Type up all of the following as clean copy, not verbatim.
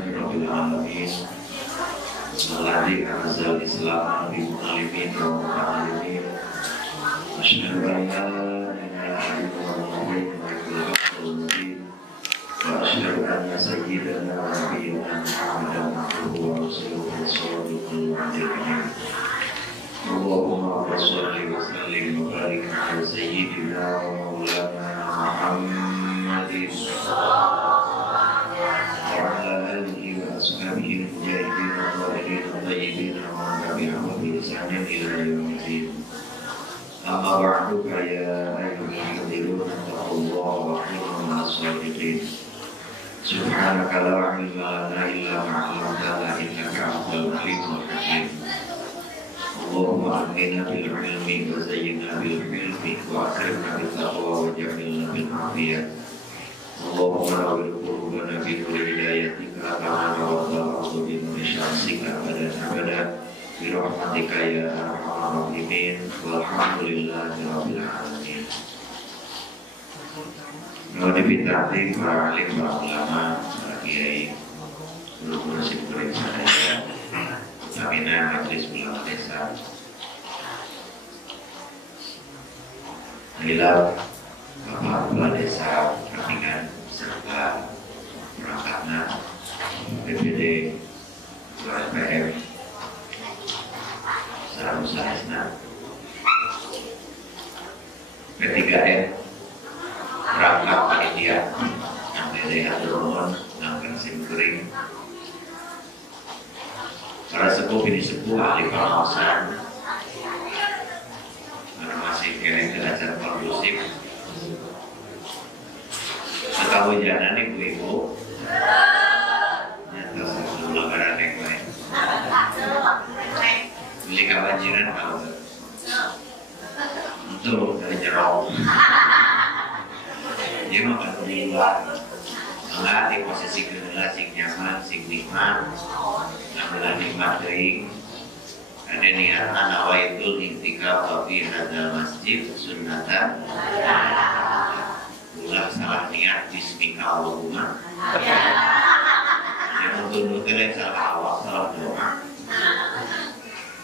Rabbil Alamin. Alladzi anzal Islam bil muslimin wa mu'minin. Asyhadu an la ilaha illallah wa asyhadu anna sayyidana wa nabiyyana Muhammadan abduhu wa rasuluhu shadiqul amin. Allahumma shalli wa sallim wa barik ala sayyidina wa maulana Muhammadin ashabihi mujahidin al-wahidin al-tayyibin wa tabi'ahum bi ihsanin ila yaumil amma ba'du fa ya ayyuhal mu'minun taqullaha wa kunu ma'as-shadiqin subhanaka la ilma lana illa ma 'allamtana innaka antal alimul hakim Allahumma aghina bil ilmi wa zayyinna bil ilmi wa akrimna bit taqwa wa ja'alna bil 'afiyah Allahumma nawwir qulubana bi nuri hidayatika kama nawwarta al-ardha bi nuri syamsika abadan bi rahmatika ya arhamar rahimin walhamdulillahi rabbil alamin. Mau dipintati para alim, para ulama, para kiai, guru-guru simpulan sadaya, pimpinan majelis ulama desa, Alhamdulillah Bapak Kepala Desa Rapingan serta perangkatnya BPD USPM Salam Sahesna P3M perangkat panitia MPD Adronon Nangkan Simkuring para sepuh ini sepuh ahli pengawasan karena masih kena belajar kondusif sekawu jalan ibu-ibu nyata sebelum lebaran yang lain beli kewajiran kalau untuk dari jeruk dia makan di luar enggak di posisi kedua sing nyaman, sing nikmat ngambilan nikmat kering ada niatan nawaitul intikaf fi hadzal masjid sunnatan ulah salah niat bismika Allahumma yang untuk nutile salah awak salah doa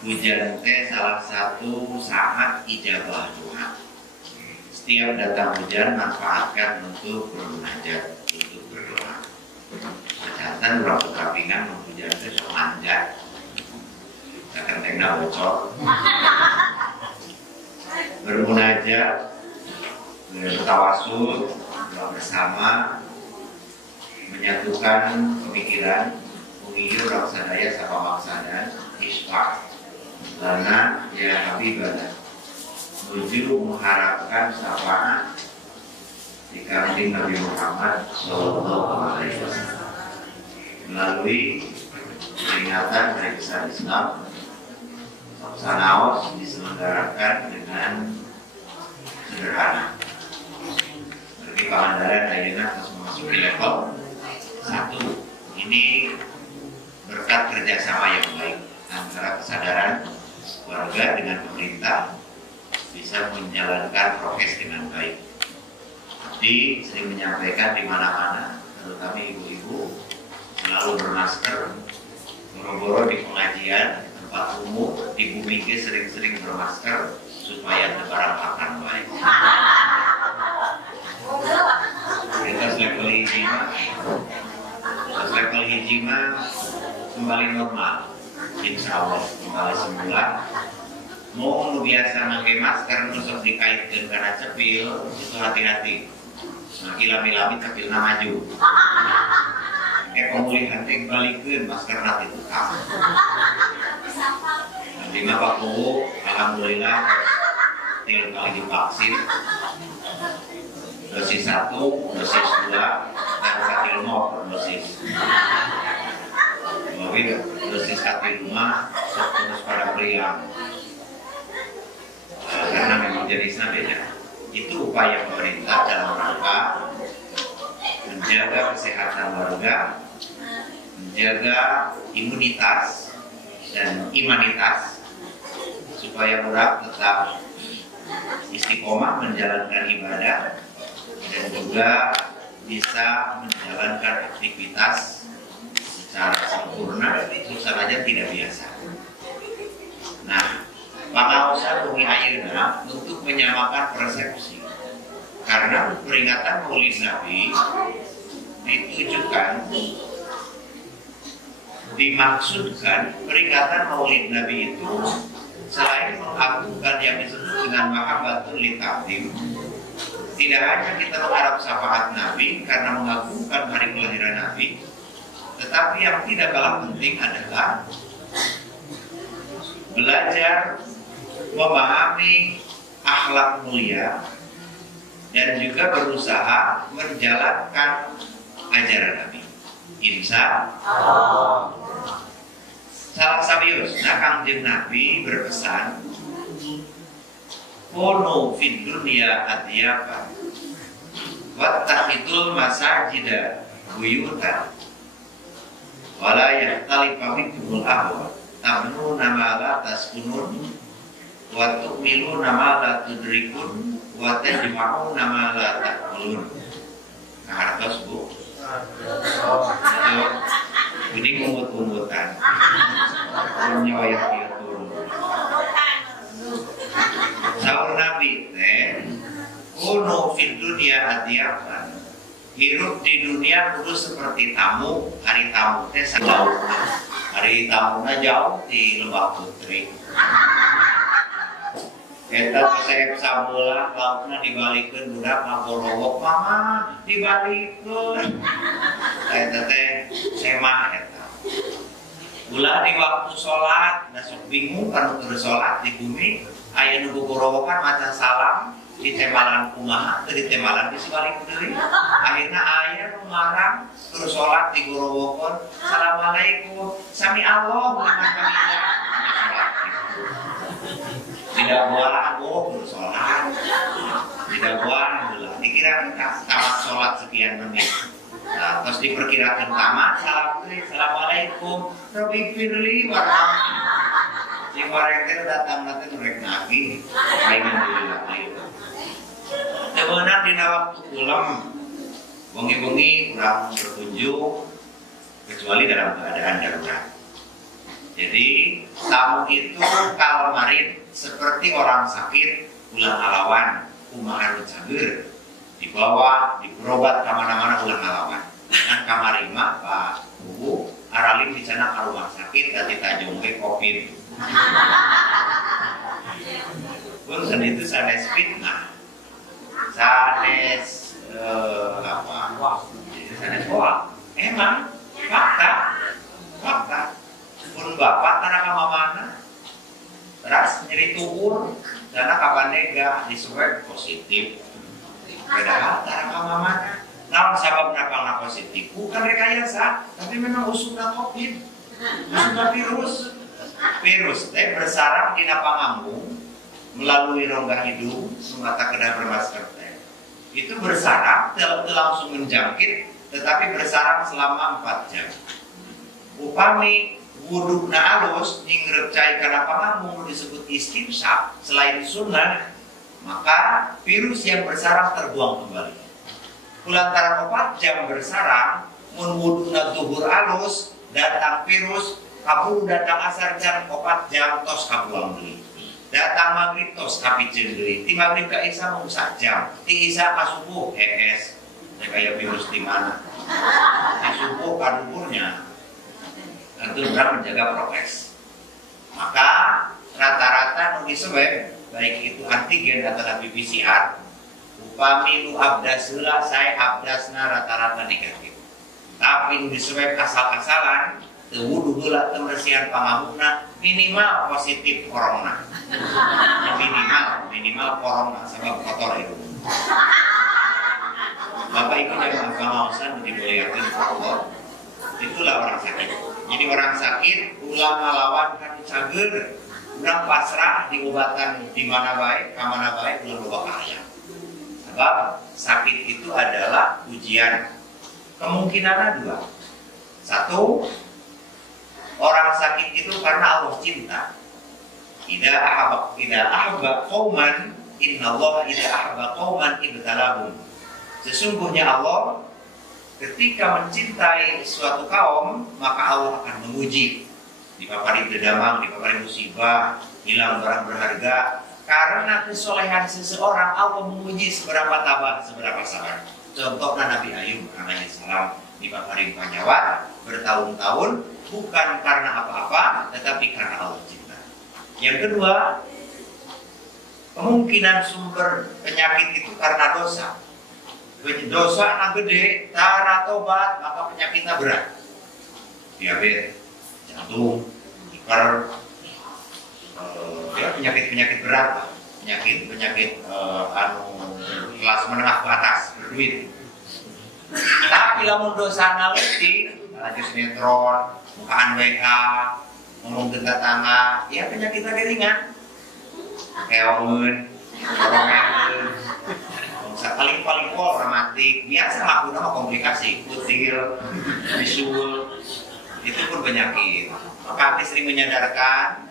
hujan teh salah satu saat ijabah doa. Setiap datang hujan manfaatkan untuk bermunajat, untuk berdoa. Catatan berapa kapingan hujan teh sok manjat akan tengah bocor bermunajat bertawasul bersama menyatukan pemikiran mengiur raksadaya sama maksada isfaq lana ya habibadah menuju mengharapkan syafaat di kambing Nabi Muhammad Sallallahu Alaihi Wasallam melalui peringatan Hari Besar Islam Sanaos diselenggarakan dengan sederhana. Bagi Pangandaran Ayeuna harus memasuki level 1. Ini berkat kerjasama yang baik antara kesadaran warga dengan pemerintah bisa menjalankan prokes dengan baik. Tapi sering menyampaikan di mana-mana, terutama ibu-ibu selalu bermasker, boro-boro di pengajian, tempat umum, di bumi sering-sering bermasker supaya barang makan baik. Level hijima kembali normal, insya Allah kembali semula. Mau lu biasa pakai masker nusuk dikaitkan karena cepil itu hati-hati. Semakin lami-lami cepilnya maju. Kayak pemulihan balikin masker nanti tukang. Nanti Pak Kubu, alhamdulillah 3 kali divaksin. Dosis 1, dosis 2, dan 1 per dosis. Tapi dosis 1 rumah terus pada pria. Karena memang jenisnya beda. Itu upaya pemerintah dalam rangka menjaga kesehatan warga, menjaga imunitas dan imanitas supaya orang tetap istiqomah menjalankan ibadah dan juga bisa menjalankan aktivitas secara sempurna, susah aja tidak biasa. Nah, pangaosan bumi ayeuna untuk menyamakan persepsi. Karena peringatan Maulid Nabi ditujukan, dimaksudkan peringatan Maulid Nabi itu selain mengagungkan yang disebut dengan mahabbatul litafim, tidak hanya kita mengharap syafaat Nabi karena mengagungkan hari kelahiran Nabi, tetapi yang tidak kalah penting adalah belajar memahami akhlak mulia dan juga berusaha menjalankan ajaran Nabi. Insya Allah. Salah sabius, Kangjeng Nabi berpesan, "Kunu fid dunya adyaba, wattakhidul masajida buyutan, wala yahtalifa minkumul ahwa, tamnuna ma la taskunun, wa tu'miluna ma la tudrikun, wa tajma'una ma la ta'kulun." Nah, hartos Bu. Ini umut-umutan. Menyoyak itu. Sahur Nabi kuno fid dunya adyaban. Hidup di dunia kudu seperti tamu. Hari tamu teh jauh. Hari tamunya jauh di Lembah Putri. Kita kesep sabola, lauknya dibalikeun budak ngagorowok, mama dibalikeun. Eta teh semah eta. Ulah di waktu sholat, dasuk bingung kan keur sholat di bumi, aya nu gogorowokan maca salam di temalan kumaha, teu di temalan geus balik deui. Akhirna aya nu marang keur sholat digorowokon, assalamualaikum, sami Allah liman hamidah. Tidak boleh sholat, tidak boleh dikira-kira tamat sholat sekian menit. Nah, terus diperkirakan tamat, assalamualaikum, Robi Firli, warahmatullahi. Si mereka datang nanti mereka lagi, alhamdulillah. Kemudian di waktu pulang, bengi-bengi kurang berkunjung, kecuali dalam keadaan darurat. Jadi tamu itu kalau marin seperti orang sakit, ulang alawan, kumaha cager, dibawa, berobat kemana-mana ulang alawan. Dengan kamarima Pak Bu, aralin di sana ke rumah sakit, tadi tajung ke COVID. Urusan itu sanes fitnah, sanes sanes hoak. Emang fakta. Pun bapak tanah kamamana teras nyeri tubuh karena kapan nega disebut positif padahal tanah kamamana naon sabab napang positif bukan rekayasa tapi memang usupna COVID, usupna virus teh bersarang di napangambung melalui rongga hidung mata kedah bermasker teh itu bersarang langsung menjangkit tetapi bersarang selama 4 jam. Upami wudhu na alus nyingrep cai kana pangambung disebut istimsak selain sunnah, maka virus yang bersarang terbuang kembali. Kulantaran 4 jam bersarang, mun wudhu na zuhur alus datang virus, kabur datang asar jam 4 jam tos kabuang deui. Datang maghrib tos kapiceun deui. Ti maghrib ka isya mung 1 jam, ti isya ka subuh hees. Kayak virus di mana? Di subuh ka duhurnya. Tentu benar menjaga prokes. Maka rata-rata nugi sebab baik itu antigen atau PCR, upami lu abdas heula saya abdasna rata-rata negatif. Tapi nugi sebab asal-asalan teu wudu heula teu bersihan pangambungna minimal positif corona. Minimal corona sebab kotor itu. Bapak Ibu jangan pengawasan dimuliakan Allah. Itulah orang sakit. Jadi orang sakit ulang ngalawan kan cager, ulang pasrah diobatan di mana baik, kamana baik ulang loba kaya. Sebab sakit itu adalah ujian. Kemungkinannya 2. 1, orang sakit itu karena Allah cinta. Idza ahabba qauman innallaha idza ahabba qauman ibtalahum. Sesungguhnya Allah ketika mencintai suatu kaum, maka Allah akan menguji. Dipapari dedamang, dipapari musibah, hilang barang berharga. Karena kesolehan seseorang, Allah menguji seberapa tabah, seberapa sabar. Contohnya Nabi Ayub alaihissalam dipapari panjawat bertahun-tahun, bukan karena apa-apa, tetapi karena Allah cinta. Yang kedua, kemungkinan sumber penyakit itu karena dosa. Dosa anak gede, tanah tobat, maka penyakitnya berat. Diabetes, jantung, hiper, ya penyakit-penyakit berat, penyakit kelas menengah ke atas, berduit. Tapi lamun dosa analitik, laju sinetron, bukaan WA, ngomong gentar tangga, ya penyakitnya ringan. Keongen, romengen, paling problematik, biasa lakukan sama komplikasi, kutil, bisul, itu pun penyakit. Maka Hafiz sering menyadarkan,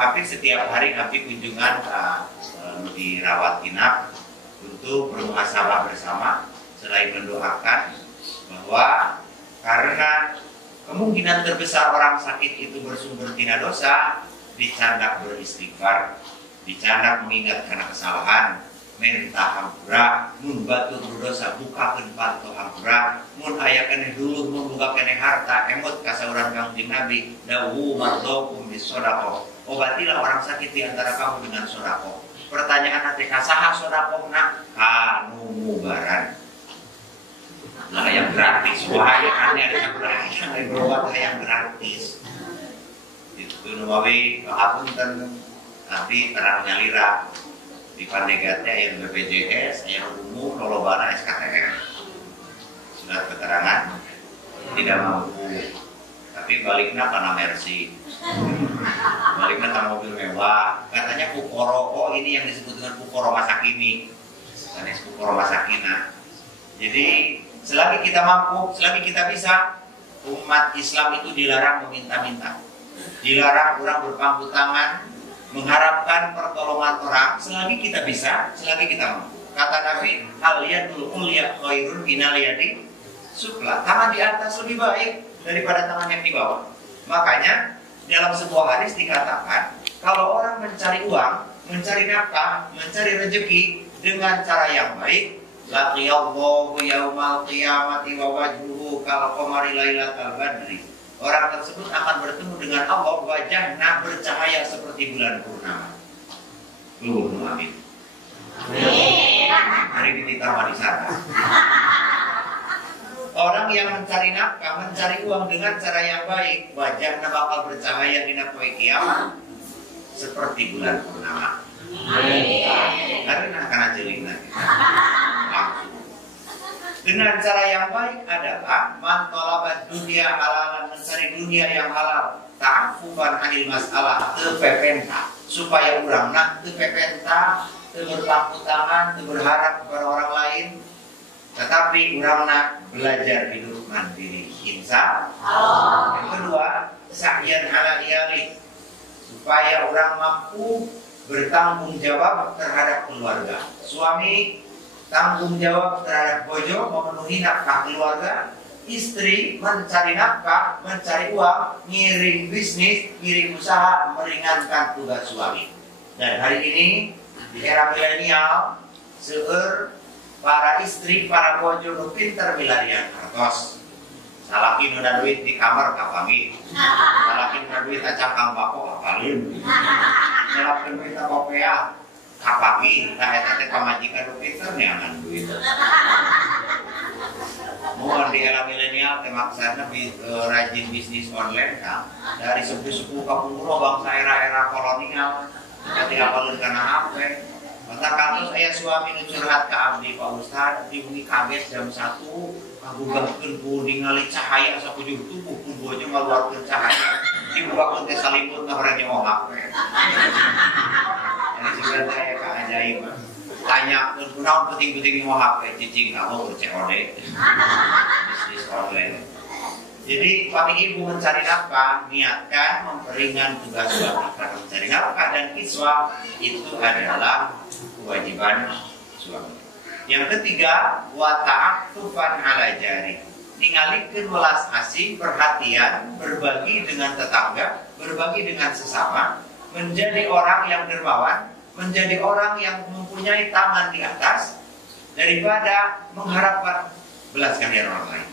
Hafiz setiap hari Hafiz kunjungan di rawat inap untuk bermuhasabah bersama, selain mendoakan bahwa karena kemungkinan terbesar orang sakit itu bersumber tina dosa, dicandak beristighfar, dicandak mengingat karena kesalahan, mentah hampura, mun batur berdosa bukakeun panto hampura, mun aya keneh dulu mun buka keneh harta, emot kasauran Kangjeng Nabi, dawu mardokum bisodaqoh. Obatilah orang sakit di antara kamu dengan sodaqoh. Pertanyaan nanti kasaha sodaqohna kanu mubaran. Lah yang gratis, wahai aneh ada gratis, ada berobat yang gratis. Itu numawi kehapunten, tapi terang nyalira. Di Pandegate yang BPJS, yang umum, lolobana SKTM. Surat keterangan tidak mampu, tapi baliknya karena Mercy, baliknya karena mobil mewah. Katanya Pukoro, oh ini yang disebut dengan Pukoro Masakini, dan Pukoro Masakina. Jadi selagi kita mampu, selagi kita bisa, umat Islam itu dilarang meminta-minta, dilarang orang berpangku tangan, mengharapkan pertolongan orang. Selagi kita bisa, selagi kita mampu. Kata Nabi, al-yadul ulya khairun minal yadi sufla. Tangan di atas lebih baik daripada tangan yang di bawah. Makanya dalam sebuah hadis dikatakan, kalau orang mencari uang, mencari nafkah, mencari rezeki dengan cara yang baik, laqiyallahu yaumal qiyamati wa wajhuhu kal qamari lailatal badri. Orang tersebut akan bertemu dengan Allah, wajahnya bercahaya seperti bulan purnama. Amin. Hari ini ditambah di sana. Orang yang mencari nafkah, mencari uang dengan cara yang baik, wajahnya bakal bercahaya di poe kiamat seperti bulan purnama. Karena jelina. Dengan cara yang baik adalah man talabat dunia halalan, mencari dunia yang halal, ta'affufan anil masalah, teu pepenta, supaya urang nak teu pepenta, teu berpangku tangan, teu berharap kepada orang lain, tetapi urang nak belajar hidup mandiri, insya Allah. Yang kedua, sa'yan ala iyali, supaya orang mampu bertanggung jawab terhadap keluarga. Suami tanggung jawab terhadap bojo, memenuhi nafkah keluarga. Istri mencari nafkah, mencari uang, ngiring bisnis, ngiring usaha, meringankan tugas suami. Dan hari ini di era milenial, seueur para istri, para bojo nu pinter milarian hartos. Salaki nu da duit di kamar kapangi, salaki nu da duit acang kang bako kapalin, nyelapkeun duit ka kopea kapangi, nah eta teh pamajikan nu pinter neangan duit. Mohon di era milenial teh maksana rajin bisnis online kan, dari sepuh-sepuh ka pungro bangsa era-era kolonial, tapi apalun kana HP. Maka kalau saya suami nu curhat ka abdi Pak Ustad, dihungi kaget jam 1, kagugahkeun ku ningali cahaya sakujur tubuh pun bojo ngaluarkeun cahaya, dibukakeun teh salimut na urang nyawa HP. Ini juga saya keajaiban. Tanya pun kunaon penting-penting mau HP cicing kamu COD bisnis online. Jadi suami ibu mencari nafkah, niatkan memperingan tugas suami karena mencari nafkah dan kiswah itu adalah kewajiban suami. Yang ketiga, wa ta'attufan ala jari. Ningalikeun welas asih, perhatian, berbagi dengan tetangga, berbagi dengan sesama, menjadi orang yang dermawan, menjadi orang yang mempunyai tangan di atas daripada mengharapkan belas kasihan orang lain.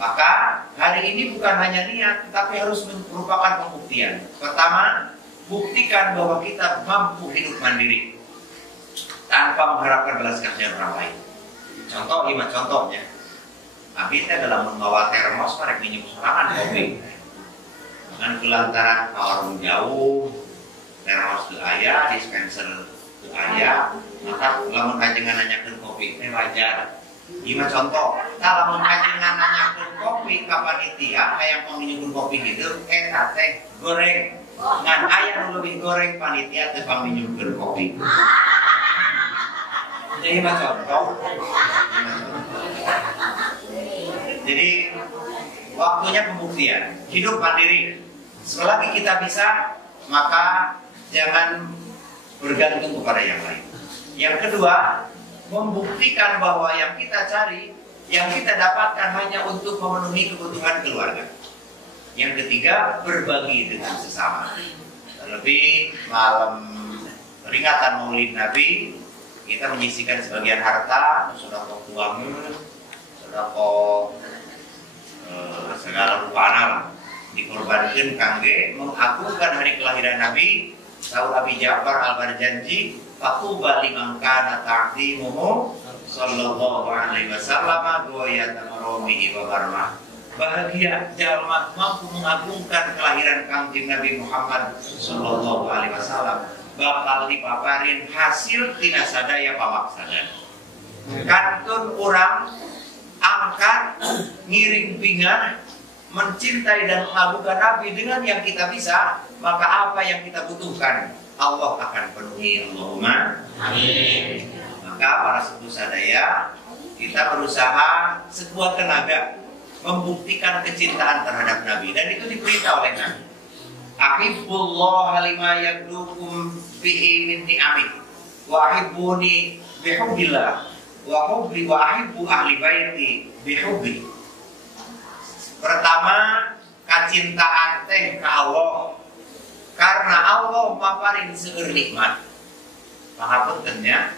Maka hari ini bukan hanya niat, tetapi harus merupakan pembuktian. Pertama, buktikan bahwa kita mampu hidup mandiri tanpa mengharapkan belas kasihan orang lain. Contoh, 5 contohnya. Abi teh dalam membawa termos mereka minum sorangan kopi. Dengan kelantaran warung jauh, termos teu aya, dispenser teu aya, maka lamun kajengan nanyakeun kopi teh wajar. 5 contoh, lamun kajengan nanyakeun kopi ka panitia hayang minum kopi hideung eta teh goreng. Ngan aya nu leuwih goreng panitia teu paminumkeun kopi. Jadi 5 contoh. Jadi waktunya pembuktian, hidup mandiri. Selagi kita bisa, maka jangan bergantung kepada yang lain. Yang kedua, membuktikan bahwa yang kita cari, yang kita dapatkan hanya untuk memenuhi kebutuhan keluarga. Yang ketiga, berbagi dengan sesama. Terlebih malam peringatan Maulid Nabi, kita menyisihkan sebagian harta, sedekah keuangan, sedekah segala rupana lah, dikorbankan kangge mengagungkan hari kelahiran Nabi. Saur Abi Ja'far Al-Barjanji, "Fatuba liman kana ta'zimuhu sallallahu alaihi wasallam goyatan romihi wa barmah." Bahagia jalma mampu mengagungkan kelahiran Kangjeng Nabi Muhammad sallallahu alaihi wasallam, bakal dipaparin hasil tina sadaya pamaksana. Kantun orang angkat, ngiring pinggan, mencintai dan mengagungkan Nabi dengan yang kita bisa, maka apa yang kita butuhkan Allah akan penuhi. Allahumma amin. Maka para sepuh sadaya, kita berusaha sekuat tenaga membuktikan kecintaan terhadap Nabi, dan itu diperintah oleh Nabi. Ahibbullah lima yagdukum bihi min ni'amih wa ahibbuni bihubbillah wa hubbi wa ahibbu ahli baiti bihubbi. Pertama, kacintaan teh ka Allah, karena Allah maparin seueur nikmat. Pangapuntennya,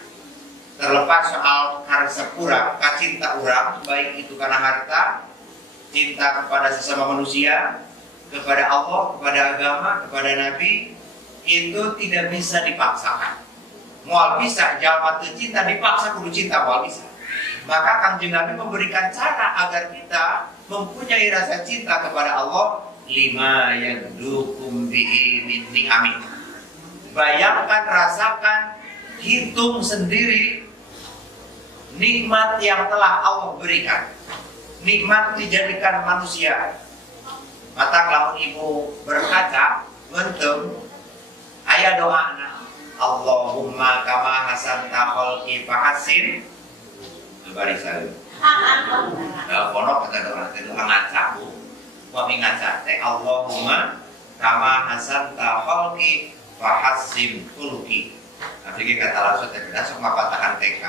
terlepas soal karsepura, kacinta urang, baik itu karena harta, cinta kepada sesama manusia, kepada Allah, kepada agama, kepada Nabi, itu tidak bisa dipaksakan. Moal bisa jalma teu cinta dipaksa kudu cinta moal bisa. Maka Kangjeng Nabi memberikan cara agar kita mempunyai rasa cinta kepada Allah. Lima yagdukum bihi min ni'amin. Bayangkan, rasakan, hitung sendiri nikmat yang telah Allah berikan. Nikmat dijadikan manusia. Mata lamun ibu berkaca, mentem, aya doana, Allahumma kama hasanta khalqi fahasin. Barisan. Ponok kata doa itu ngaca bu. Wami ngaca teh Allahumma kama hasanta khalqi fahasin khuluqi. Tapi kata langsung teh beda sok mapatahan TK.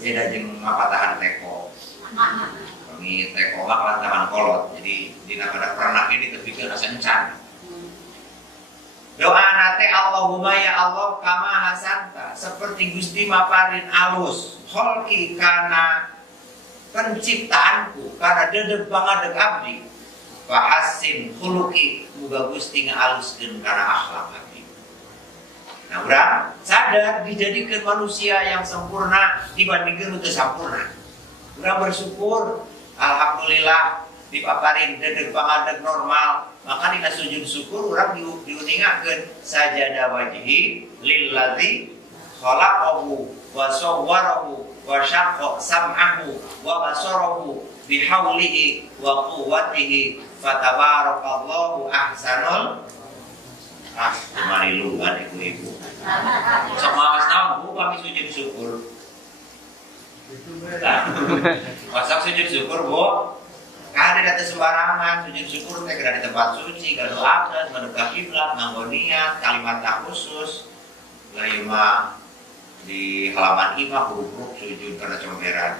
Beda jeung mapatahan teko. Kami teko mah taman kolot. Jadi dina pada pernah ini terpikir rasa encan. Doa nate Allahumma ya Allah kama hasanta, seperti Gusti maparin alus kholki kana penciptaanku, karena dedeg bangadeg abdi, fahasin khuluki, muga Gusti ngaaluskeun kana akhlak abdi. Nah urang sadar dijadikan manusia yang sempurna dibandingkan teu sampurna. Urang bersyukur, alhamdulillah dipaparin dedeg bangadeg normal. Maka dina sujud syukur orang diuningakeun sajada wajhi lilladzi khalaqahu wa sawwarahu wa syaqqa sam'ahu wa basarahu bihaulihi wa quwwatihi fatabarakallahu ahsanul marilu kan ibu-ibu. Samawas tahu Bu kami sujud syukur. Masak sujud syukur Bu. Kada data sembarangan, sujud syukur teh kada di tempat suci, kada doakeun, mendekat kiblat, nganggo niat, kalimat tak khusus. Lain mah di halaman imam huruf sujud karena comberan.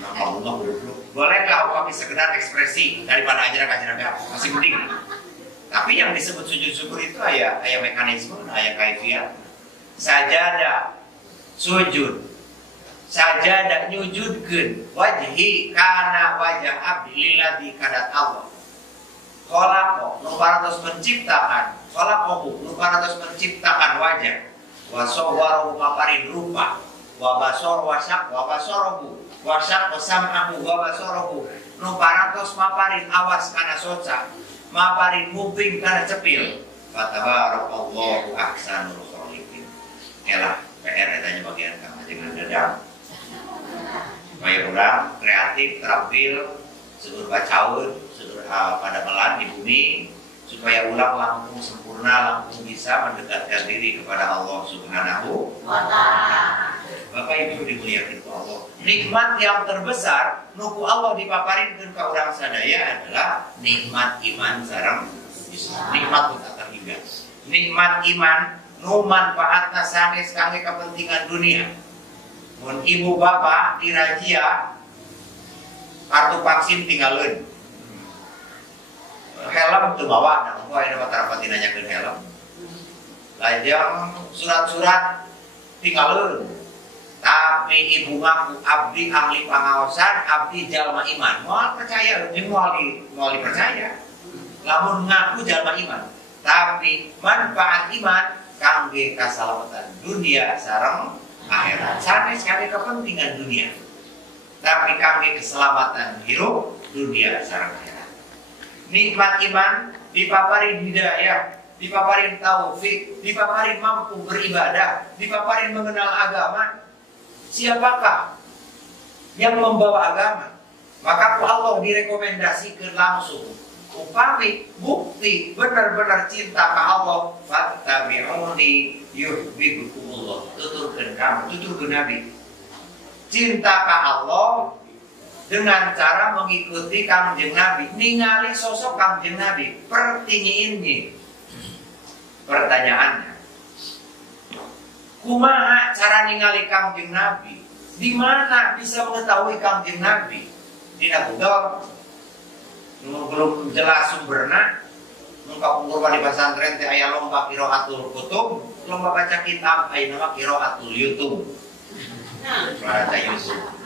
Kalau rumah huruf bolehlah upami sekedar ekspresi daripada ajaran masih mending. Tapi yang disebut sujud syukur itu aya mekanisme, aya kaifiat. Sajadah sujud, sajadah nyujudkeun wajhi kana wajah abdi lillazi kadat Allah. Khalaqo nu parantos menciptakan, khalaqo nu parantos menciptakan wajah. Wa sawwarahu maparin rupa, wa basar wa basarahu, wa sam'ahu wa basarahu nu parantos maparin awas kana soca, maparin muping kana cepil. Fatabarakallahu ahsanul khaliqin. Yalah PR etanya bagian Kang Ajengan Dadang. Supaya urang kreatif, terampil, seueur bacaun, seueur pada melan di bumi, supaya ulang langkung sempurna, langkung bisa mendekatkan diri kepada Allah Subhanahu wa Ta'ala. Bapak Ibu dimuliakan Allah. Nikmat yang terbesar nuku Allah dipaparinkeun ka urang sadaya adalah nikmat iman sareng Islam. Nikmat tak terhingga. Nikmat iman nu manfaatna sanes kangge kepentingan dunia. Mun ibu bapak dirajia kartu vaksin tinggalin. Helm teu bawa, nah engko aya matarapati nanyakeun helm. Lajang surat-surat tinggalin. Tapi ibu ngaku abdi ahli pangaosan, abdi jalma iman. Moal percaya, moal percaya. Lamun ngaku jalma iman, tapi manfaat iman kangge kasalamatan dunia sareng akhirat. Sanes kangge kepentingan dunia. Tapi kangge keselamatan hirup dunia sareng akhirat. Nikmat iman dipaparin hidayah, dipaparin taufik, dipaparin mampu beribadah, dipaparin mengenal agama. Siapakah yang membawa agama? Maka Allah direkomendasikan langsung. Upami bukti benar-benar cinta ke Allah, fattabi'uni yuhibbukumullah. Tuturkeun kamu, tuturkeun Nabi. Cinta ke Allah dengan cara mengikuti Kangjeng Nabi, ningali sosok Kangjeng Nabi, pertinyiinnya. Pertanyaannya, kumaha cara ningali Kangjeng Nabi? Di mana bisa mengetahui Kangjeng Nabi? Dina Google, belum jelas sumberna. Nungka pengurban di pesantren teh aya lomba qiraatul kutub, lomba baca kitab, aya nama qiraatul YouTube. Baca YouTube.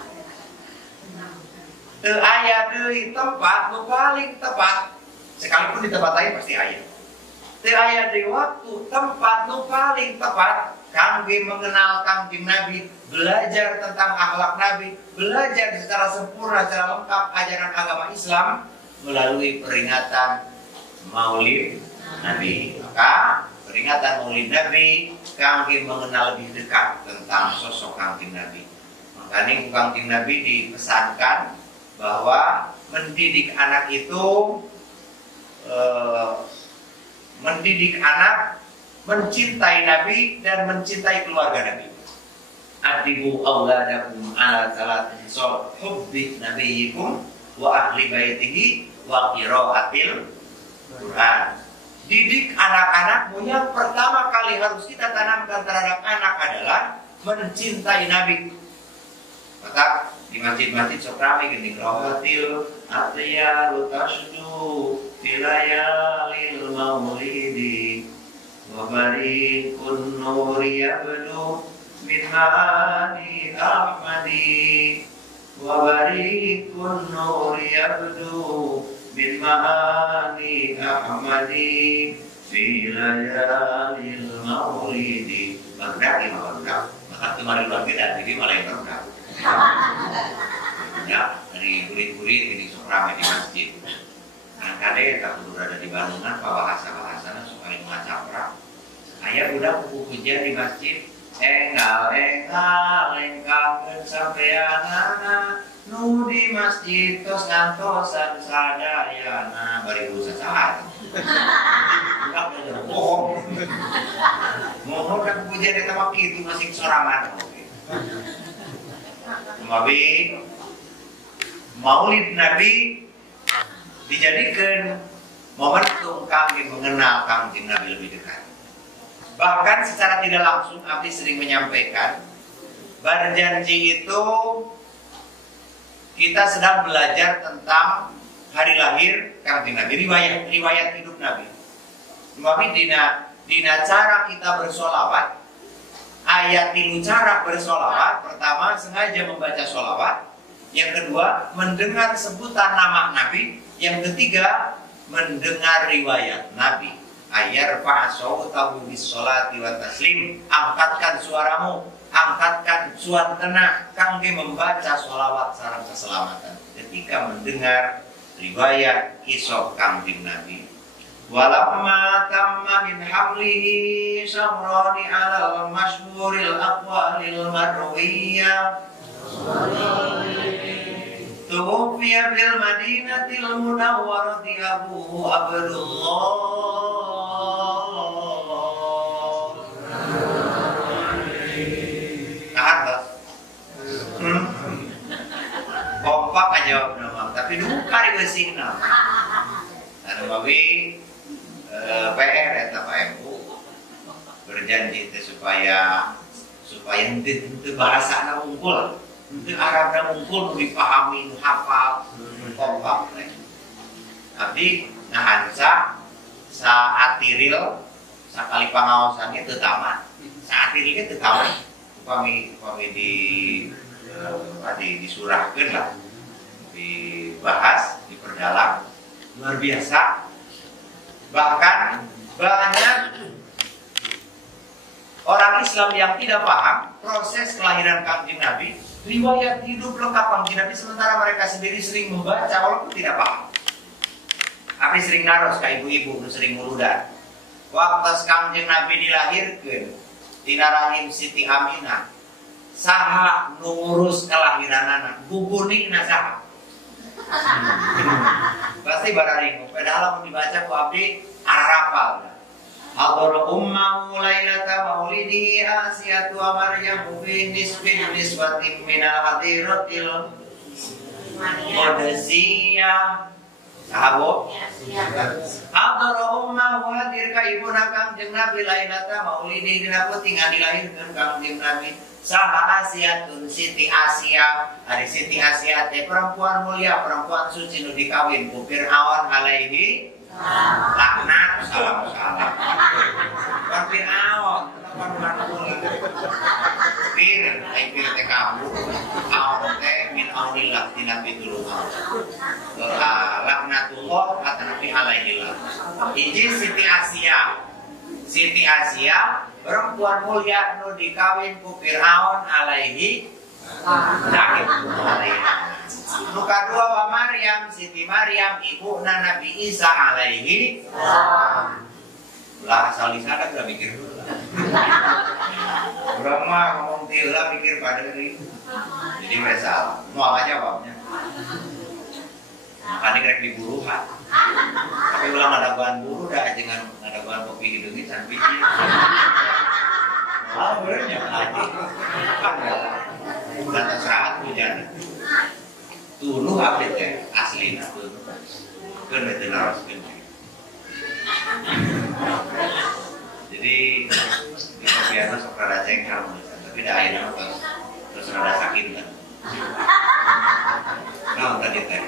Teu aya deui tempat nu paling tepat, sekalipun di tempat lain pasti aya. Teu aya deui waktu, tempat nu paling tepat kangge mengenal Kangjeng Nabi, belajar tentang akhlak Nabi, belajar secara sempurna, secara lengkap ajaran agama Islam melalui peringatan Maulid Nabi. Maka peringatan Maulid Nabi kangge mengenal lebih dekat tentang sosok Kangjeng Nabi. Makanya Kangjeng Nabi dipesankan bahwa mendidik anak itu mendidik anak mencintai Nabi dan mencintai keluarga Nabi. Adibu auladakum ala salatin sol hubbi nabiyikum wa ahli baitihi wa qiraatil Quran. Didik anak-anakmu, yang pertama kali harus kita tanamkan terhadap anak adalah mencintai Nabi. Maka di masjid-masjid sok rame gini, rawatil atyalu tasdu filayalil maulidi wa barikun nuri yabdu min ma'ani ahmadi wa barikun nuri yabdu min ma'ani ahmadi filayalil maulidi. Berdak ya berdak. Maka kemarin berbeda, jadi malah yang berdak. Ya, dari gurit-gurit ini sok ramai di masjid. Kadang-kadang tak kudu ada di Bandungan, bahasa-bahasana supaya ngacaprak. Ayah udah kuku hujan di masjid, enggal sampeanana nu di masjid tos ngantosan sadayana bari usaha saat. Enggak bener bohong. Mohon kan kuku hujan eta mah kitu masih sorangan. Nabi Maulid Nabi dijadikan momentum kami mengenal Kangjeng Nabi lebih dekat. Bahkan secara tidak langsung Abdi sering menyampaikan, berjanji itu kita sedang belajar tentang hari lahir Kanjeng Nabi, riwayat hidup Nabi. Tapi dina cara kita bersolawat, ayat tilu cara bersolawat. Pertama, sengaja membaca solawat. Yang kedua, mendengar sebutan nama Nabi. Yang ketiga, mendengar riwayat Nabi. Ayar fa'asawtahu bis-sholati wa taslim. Angkatkan suaramu, angkatkan suarana kangge membaca sholawat sareng keselamatan ketika mendengar riwayat kisah Kanjeng Nabi. Walamma tamma min hablihi syamrani alal masyhuril aqwalil marwiyah tuwfiya bil madinatil munawwarati abuhu Abdullah. Kompak aja jawab nama, tapi duka di besing nama. Anu bawi PR eta PMU berjanji teh supaya henteu bahasa unggul, henteu Arabna unggul nu dipahami, nu hafal, kompak teh. Abdi ngahanca saatiril sakali pangaosannya teu tamat. Saatiril teu tamat. Upami disurahkan lah, dibahas, diperdalam, luar biasa. Bahkan banyak orang Islam yang tidak paham proses kelahiran Kanjeng Nabi, riwayat hidup lengkap Kanjeng Nabi, sementara mereka sendiri sering membaca walaupun tidak paham. Tapi sering naros ke ibu-ibu, sering muludan. Waktu Kanjeng Nabi dilahirkan tina rahim Siti Aminah, saha ngurus kelahiran anak, bubunikna saha. Pasti bararing, padahal mau dibaca ku abdi arapal. Hadara ummahu lailata maulidi Asiyatu wa Maryamu fi nisbatin minal hadiratil qudusiyah. Sahabo Hadara ummahu hadir ka ibuna Kanjeng Nabi lailata maulidi dina tinggal dilahirkeun Kanjeng Nabi. Saha Asiyatun Siti Asia. Hari Siti Asia teh perempuan mulia, perempuan suci nu dikawin ku Fir'aun alaihi laknat salam. Fir'aun Fir teh kamu aun teh min aunillah tina pitulungan. Laknatullah kata Nabi alaihi lah. Iji Siti Asia perempuan mulia nu dikawin ku Fir'aun alaihi nu kadua wa Maryam Siti Maryam ibuna Nabi Isa alaihi lah asal disana udah mikir dulu lah. Urang mah ngomong tila mikir pada diri. Jadi mereka mau aja jawabnya. Makanya kerek diburu kan. Tapi ulang ada bahan buru dah jangan ada bahan kopi hidungnya can pikir. Ah benernya lagi. Kata saat hujan. Tuluh update ya asli nah tuh. Kan betul harus kan. Jadi di kopiannya sok rada cengkal, tapi dah airnya terus rada sakit kan. Nah tadi teh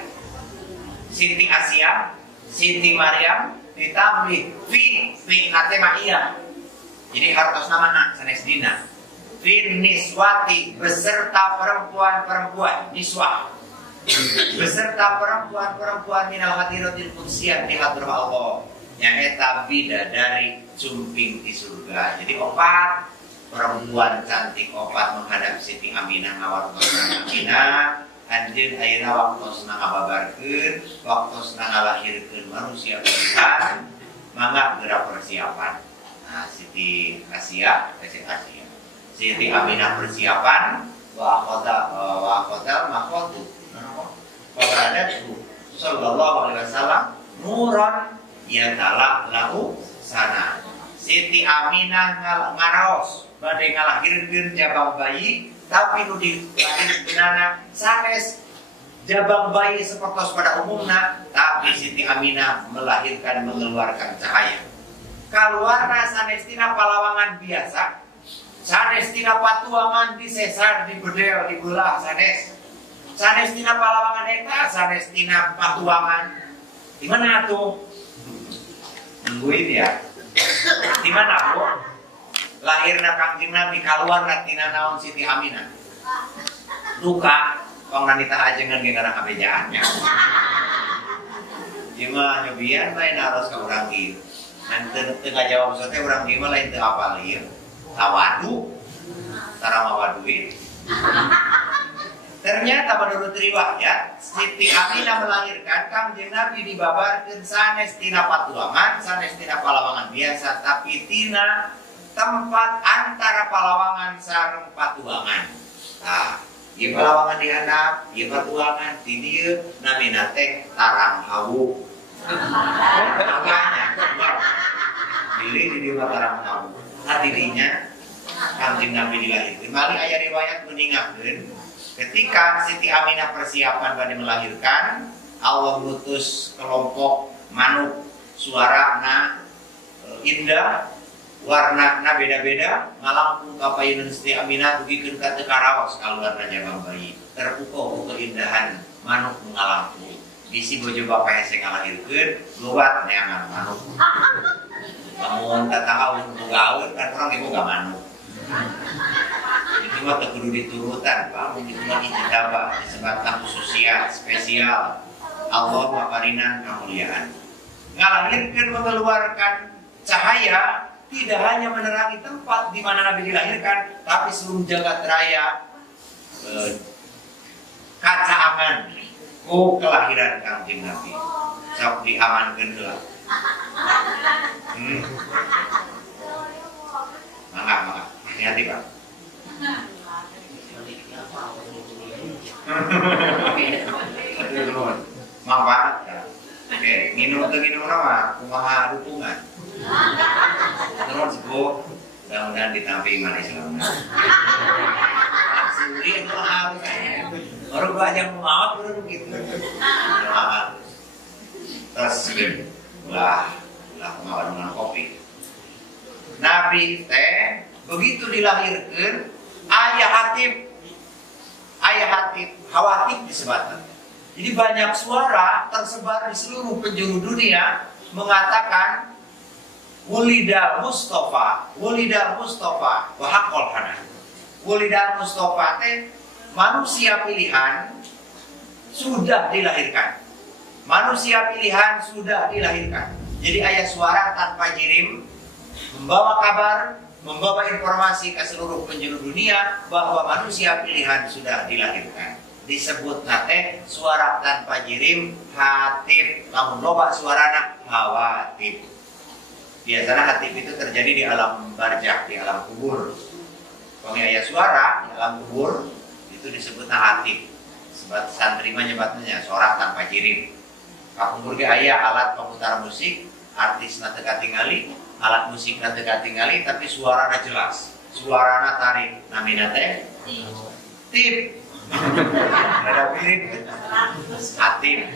Siti Asia, Siti Maryam ditambah fi nate iya. Jadi hartos nama sanes dina. Fi niswati beserta perempuan niswah. Beserta perempuan minal hadiratil qudsiyah di hadrah Allah. Yang eta bidadari cumping di surga. Jadi opat perempuan cantik opat menghadap Siti Aminah ngawartosna Aminah. Anjeun ayeuna waktosna ngababarkeun, waktosna ngalahirkeun manusia pilihan, mangga geura persiapan. Nah, Siti Asia, Siti Aminah persiapan, wa qadal maqadu. Wabarakatuh sallallahu alaihi wasallam nuran yatala lahu sana. Siti Aminah ngaraos bade ngalahirkeun jabang bayi, tapi nu dilahirkeunana sanes jabang bayi seperti pada umumna, tapi Siti Aminah melahirkan mengeluarkan cahaya. Kaluarna sanestina palawangan biasa, sanestina patuangan disesar, dibedel, dibelah sanes. Sanestina palawangan eta, sanestina patuangan. Di mana tuh? Nungguin ya. Di mana Bu? Lahirna Kangjeng Nabi kaluarna tina naon Siti Aminah. Duka, kong nanita ajengan ge ngarang kabejaannya. Ieu mah nyobian bae naros ka urang ieu. Dan teu ngajawab sote urang ieu mah lain teu apal ieu. Tawadu. Tara mawaduin. Ternyata menurut riwayat Siti Aminah melahirkan Kangjeng Nabi dibabarkeun sanes tina patuangan, sanes tina palawangan biasa, tapi tina tempat antara palawangan sareng patuangan. Nah, ieu palawangan dihandap, ieu patuangan di dieu namina teh tarang hawu. Makanya pilih di dieu tarang hawu. Hadidinya Kangjeng Nabi dilahirkeun. Mali aya riwayat meningakeun ketika Siti Aminah persiapan pada melahirkan, Allah ngutus kelompok manuk suarana indah, warnana beda-beda, ngalangkung ka payeuneun Siti Aminah dugikeun ka teu karaos kaluarna jabang bayi. Terpukau ku keindahan manuk ngalangkung. Bisi bojo bapa hese ngalahirkeun, luat neangan manuk. Lamun tatanggaun bogaeun kan urang ge boga manuk. Itu mah kudu diturutan, Pak. Itu mah ijtihad disebutkan khususiyat spesial. Allah maparinan kemuliaan. Ngalahirkeun mengeluarkan cahaya tidak hanya menerangi tempat di mana Nabi dilahirkan, tapi seluruh jagat raya kaca aman ku kelahiran Kangjeng Nabi. Sok diamankeun heula. Mangga. Hati-hati Pak. Manfaat ya. Oke, minum nama kumaha dukungan. Terus Bu, mudah-mudahan ditampi iman Islam. Suri itu harus baru banyak maaf baru begitu. Terus lah kemarin dengan kopi. Nabi teh begitu dilahirkan ayah Hatib Hawatib disebutkan. Jadi banyak suara tersebar di seluruh penjuru dunia mengatakan Wulidal Mustafa wa haqqal hanan. Wulidal Mustafa teh manusia pilihan sudah dilahirkan. Manusia pilihan sudah dilahirkan. Jadi ayat suara tanpa jirim membawa kabar, membawa informasi ke seluruh penjuru dunia bahwa manusia pilihan sudah dilahirkan. Disebut nate suara tanpa jirim Hatib, namun loba suarana Hawatib. Biasanya Hatib itu terjadi di alam barzakh, di alam kubur. Kalau ayat suara di alam kubur itu disebut Hatib. Sebab santri menyebutnya suara tanpa jirim. Kubur ge aya alat pemutar musik, artis na teu katingali, alat musik na teu katingali, tapi suarana jelas. Suarana tarik namina teh tip. Ada mirip Hatib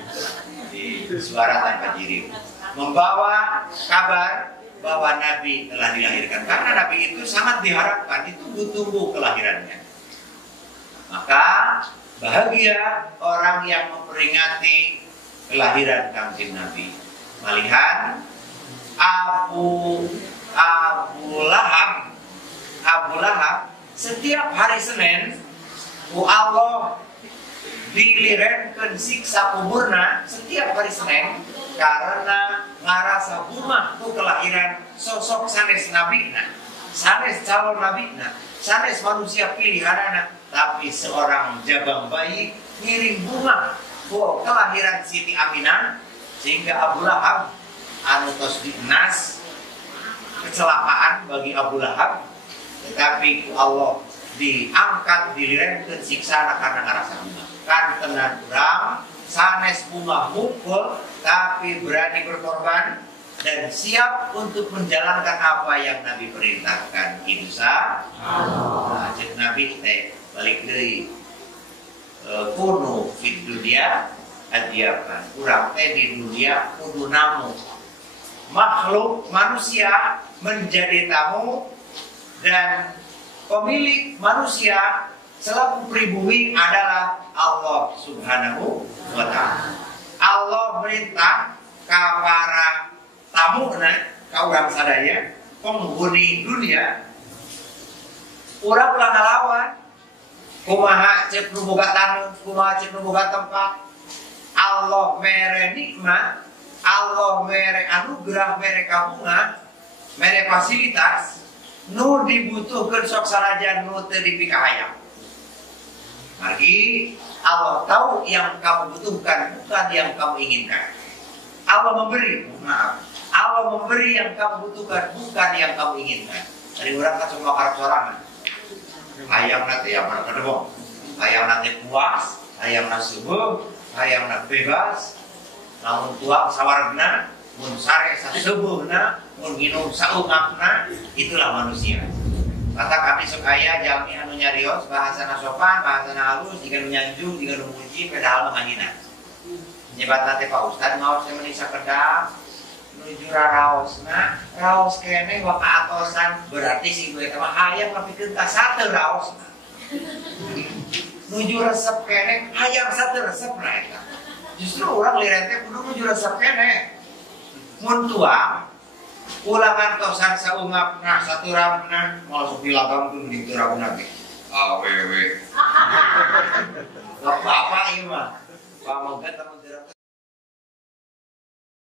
di suara tanpa jirim. Membawa kabar bahwa Nabi telah dilahirkan. Karena Nabi itu sangat diharapkan, itu tunggu kelahirannya. Maka bahagia orang yang memperingati kelahiran Kangjeng Nabi. Malihan Abu Lahab setiap hari Senin Allah dilirenkeun siksa kuburna setiap hari Senin karena ngarasa bumah ku kelahiran sosok sanes nabina, sanes calon nabina, sanes manusia pilihanana, tapi seorang jabang bayi ngiring bunga ku kelahiran Siti Aminah sehingga Abu Lahab anu tos dinas kecelakaan bagi Abu Lahab, tetapi ku Allah diangkat dilirenkeun siksana karena ngarasa bunga. Kan tenan urang sanes bunga mukul tapi berani berkorban dan siap untuk menjalankan apa yang Nabi perintahkan. Insya Allah. Jadi Nabi teh balik deui kuno fid dunya adyapan. Urang teh di dunia kudu namu. makhluk manusia menjadi tamu, dan pemilik manusia selaku pribumi adalah Allah Subhanahu wa Ta'ala. Allah merintah ke para tamu ka urang sadaya penghuni dunia, urang ulah ngalawan kumaha cek nu boga taneuh, kumaha cek nu boga tempat. Allah mere nikmat, Allah mere anugerah, mere kabungan, mere fasilitas nu dibutuhkeun sok sarajan nu teu dipikahayang. Lagi Allah tahu yang kamu butuhkan, bukan yang kamu inginkan. Allah memberi, maaf, Allah memberi yang kamu butuhkan, bukan yang kamu inginkan. Dari orang kan semua karep sorangan. Hayang nanti yang mana kedemong, hayang nanti puas, hayang nanti subuh, hayang nanti bebas. Namun tua sawarna, mun sare sasebuhna, mun nginum saungapna, itulah manusia. Kata kami sukaya jalmi anu nyarios, bahasana sopan, bahasana halus, jika nu nyanjung, jika nu muji, padahal menghina. Nyebat nate Pak Ustad ngaos teh meuni sakedap, nuju raosna, raos kene waka atosan, berarti si gue mah hayang ngapikeun ka sateu raosna. Nuju resep kene, hayang sateu resepna eta. Justru urang liret teh kudu nuju resep kene. Mun tua ulangan tosan saungapna saturamna mau dilagamkeun di turauna ge. Awewe. Apa ieu mah? Pamoga teman